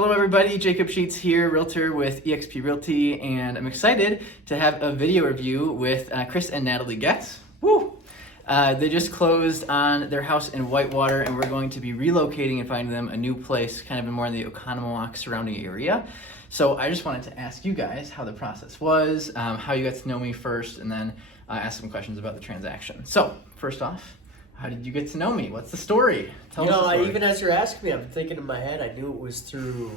Hello everybody, Jacob Sheets here, Realtor with eXp Realty, and I'm excited to have a video review with Chris and Natalie Getz. Woo! They just closed on their house in Whitewater, and we're going to be relocating and finding them a new place, kind of in more in the Oconomowoc surrounding area. So I just wanted to ask you guys how the process was, how you got to know me first, and then ask some questions about the transaction. So first off, how did you get to know me? What's the story? Tell us the story. Even as you're asking me, I'm thinking in my head, I knew it was through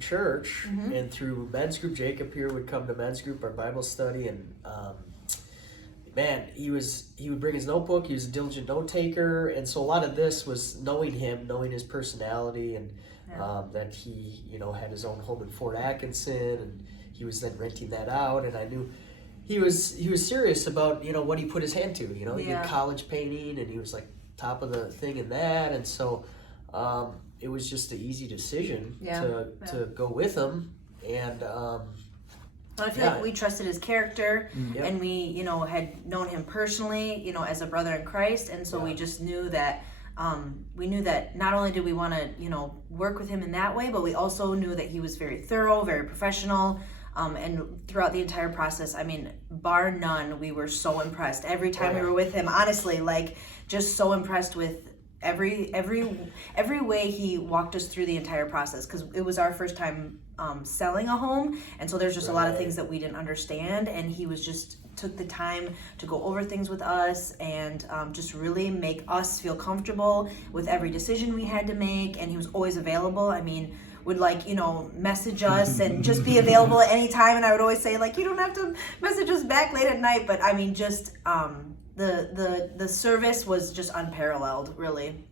church and through men's group. Jacob here would come to men's group, our Bible study, and man, he would bring his notebook. He was a diligent note taker, and so a lot of this was knowing him, knowing his personality, and that he had his own home in Fort Atkinson, and he was then renting that out, and I knew he was serious about what he put his hand to. He did college painting, and he was like top of the thing in that, and so it was just an easy decision to go with him. And I feel like we trusted his character, and we had known him personally, as a brother in Christ, and so we just knew that. We knew that not only did we want to work with him in that way, but we also knew that he was very thorough, very professional. And throughout the entire process, bar none, we were so impressed. Every time we were with him, honestly, just so impressed with every way he walked us through the entire process, because it was our first time selling a home, and so there's just a lot of things that we didn't understand, and he was just took the time to go over things with us and just really make us feel comfortable with every decision we had to make. And he was always available. Would message us and just be available at any time, and I would always say you don't have to message us back late at night, but the service was just unparalleled, really.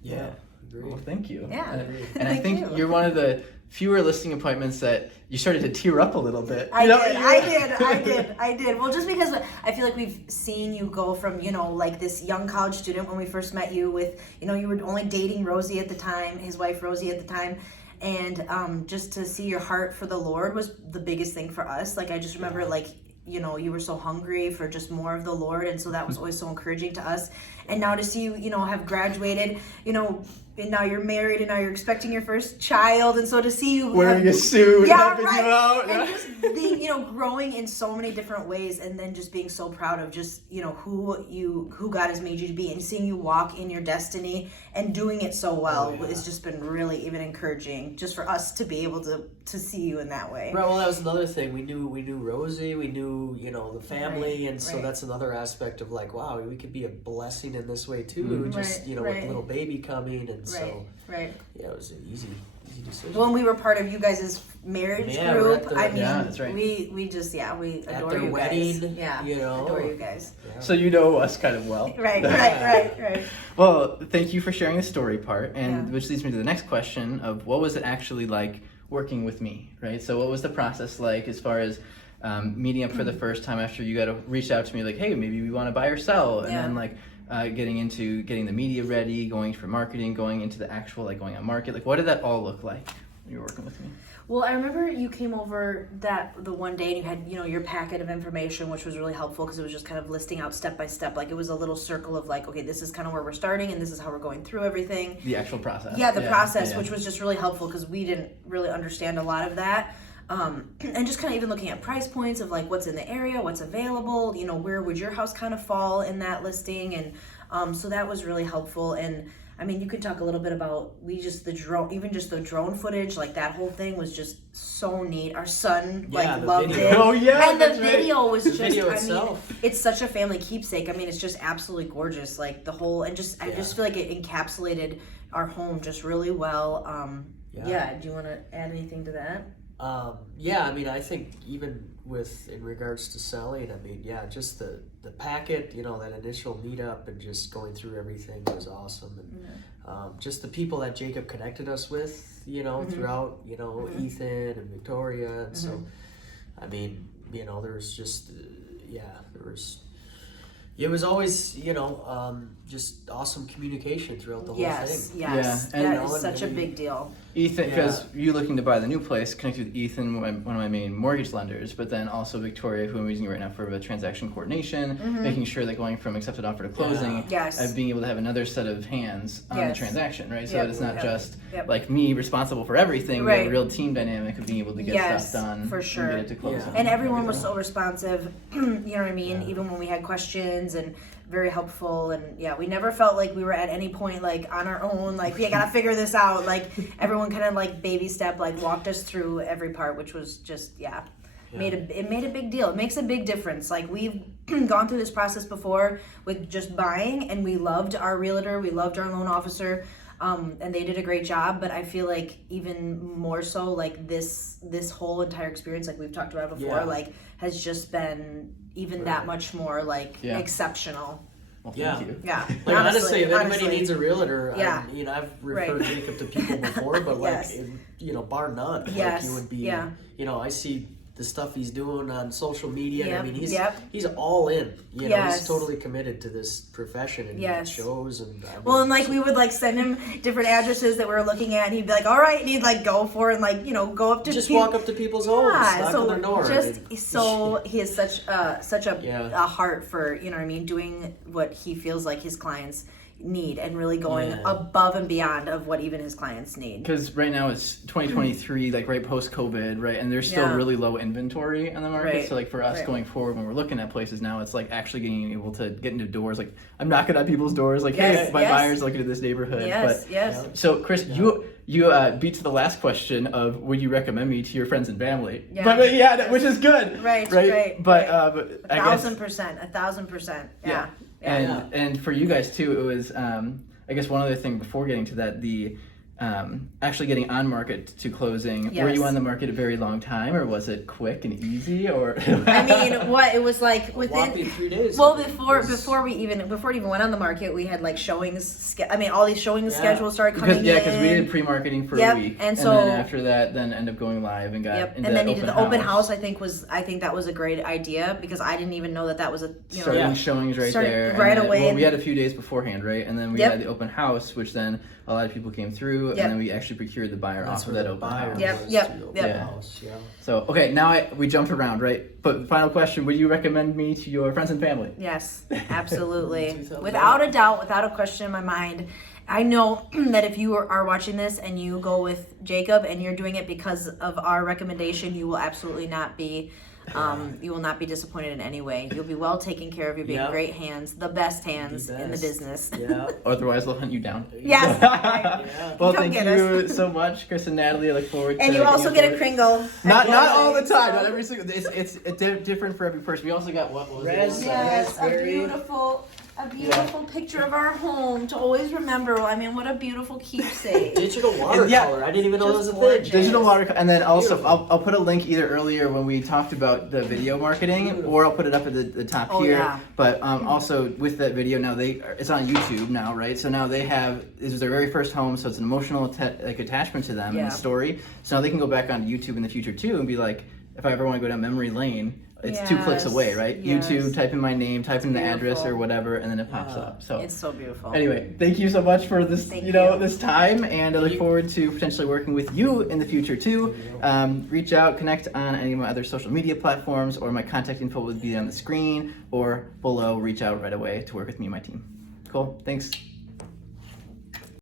Yeah. Well, thank you. Yeah. And I think you're one of the fewer listing appointments that you started to tear up a little bit. I did. Well, just because I feel like we've seen you go from, this young college student when we first met you with, you were only dating Rosie at the time, his wife Rosie at the time. And just to see your heart for the Lord was the biggest thing for us. I just remember, you were so hungry for just more of the Lord, and so that was always so encouraging to us. And now to see you, have graduated, and now you're married, and now you're expecting your first child, and so to see you wearing a suit, helping right. you out, and just being, growing in so many different ways, and then just being so proud of just, who God has made you to be, and seeing you walk in your destiny and doing it so well has just been really even encouraging, just for us to be able to see you in that way. Right. Well, that was another thing. We knew Rosie, we knew the family, and so that's another aspect of wow, we could be a blessing in this way too. Just with little baby coming, and so it was an easy decision. When we were part of you guys' marriage group, that's right. we just we adore at their you wedding, guys. Yeah, adore you guys. Yeah. So you know us kind of well. Right. Well, thank you for sharing the story part, and which leads me to the next question of what was it actually like working with me, right? So what was the process like as far as meeting up for the first time after you got to reach out to me hey, maybe we want to buy or sell, and then getting the media ready, going for marketing, going into the actual going on market. What did that all look like when you were working with me? Well, I remember you came over the one day, and you had your packet of information, which was really helpful because it was just kind of listing out step by step. It was a little circle of okay, this is kind of where we're starting, and this is how we're going through everything. The actual process. Yeah, the process, which was just really helpful because we didn't really understand a lot of that. And just kind of even looking at price points of what's in the area, what's available, where would your house kind of fall in that listing, and so that was really helpful. And you could talk a little bit about the drone footage, that whole thing was just so neat. Our son loved it. Oh yeah, and the video was video itself. It's such a family keepsake. It's just absolutely gorgeous. The whole, and just I just feel like it encapsulated our home just really well. Do you want to add anything to that? I think even in regards to selling, just the packet, that initial meetup and just going through everything was awesome. And just the people that Jacob connected us with, throughout, Ethan and Victoria. And so, there's just, it was always, Mm-hmm. just awesome communication throughout the whole thing. Yes, Yeah. that is such a big deal. Ethan, because you looking to buy the new place, connected with Ethan, one of my main mortgage lenders, but then also Victoria, who I'm using right now for the transaction coordination, making sure that going from accepted offer to closing, and being able to have another set of hands on the transaction, right? So that it's not just like me responsible for everything, but a real team dynamic of being able to get stuff done for sure. and get it to close. And everyone was so responsive, you know what I mean? Even when we had questions, and very helpful, and we never felt like we were at any point like on our own, like we gotta figure this out. Like everyone kind of like baby step, like walked us through every part, which was just made a big deal. It makes a big difference. Like we've gone through this process before with just buying, and we loved our realtor, we loved our loan officer, and they did a great job. But I feel like even more so, like this whole entire experience, like we've talked about before, like has just been even that much more like exceptional. Well, thank you. Yeah. Like honestly, if anybody needs a realtor, I've referred Jacob to people before, but like, bar none. Like you would be, I see the stuff he's doing on social media. I mean, he's all in. You know, he's totally committed to this profession, and it shows. And and like we would like send him different addresses that we were looking at, and he'd be like, "All right," and he'd like go for it, and like go up to walk up to people's homes, knock on their door. He has such a heart for doing what he feels like his clients need, and really going above and beyond of what even his clients need. Because right now it's 2023, like right post COVID, right, and there's still really low inventory on the market. So like for us going forward, when we're looking at places now, it's like actually getting able to get into doors. Like I'm knocking on people's doors, like, hey, my buyer's looking at this neighborhood. So Chris, you beat to the last question of would you recommend me to your friends and family? But which is good. Right. But 1,000%. Yeah. And for you guys too, it was I guess one other thing before getting to that, the actually getting on market to closing. Were you on the market a very long time, or was it quick and easy? Or I mean, it was like within 3 days. Well, before it even went on the market, we had like showings. All these showings schedules started coming in. Because we did pre-marketing for a week, and then after that, then ended up going live and got into and then he did the open house. I think that was a great idea, because I didn't even know that was a starting showings there right away. Well, we had a few days beforehand, right, and then we had the open house, which then a lot of people came through, and then we actually procured the buyer off of that open house. So, okay, now we jumped around, right? But final question, would you recommend me to your friends and family? Yes, absolutely. Without a doubt, without a question in my mind. I know that if you are watching this and you go with Jacob and you're doing it because of our recommendation, you will absolutely not be you will not be disappointed in any way. You'll be well taken care of. You'll be in great hands, the best hands in the business. Otherwise, they'll hunt you down. Yes. Well, thank you so much, Chris and Natalie. I look forward to. And you also get a Kringle. Not all the time. Not every single. It's different for every person. We also got what was it? Yes, a beautiful picture of our home to always remember. I mean, what a beautiful keepsake. Digital watercolor. I didn't even know that was a thing. Digital watercolor. And then also, I'll put a link either earlier when we talked about the video marketing, or I'll put it up at the top here. Yeah. But also with that video now, it's on YouTube now, right? So now this is their very first home, so it's an emotional attachment to them and the story. So now they can go back on YouTube in the future too and be like, if I ever want to go down memory lane, it's 2 clicks away, right? YouTube, type in my name, type in the address or whatever, and then it pops up. So it's so beautiful. Anyway, thank you so much for this, this time, and I look forward to potentially working with you in the future too. Reach out, connect on any of my other social media platforms, or my contact info will be on the screen or below. Reach out right away to work with me and my team. Cool. Thanks.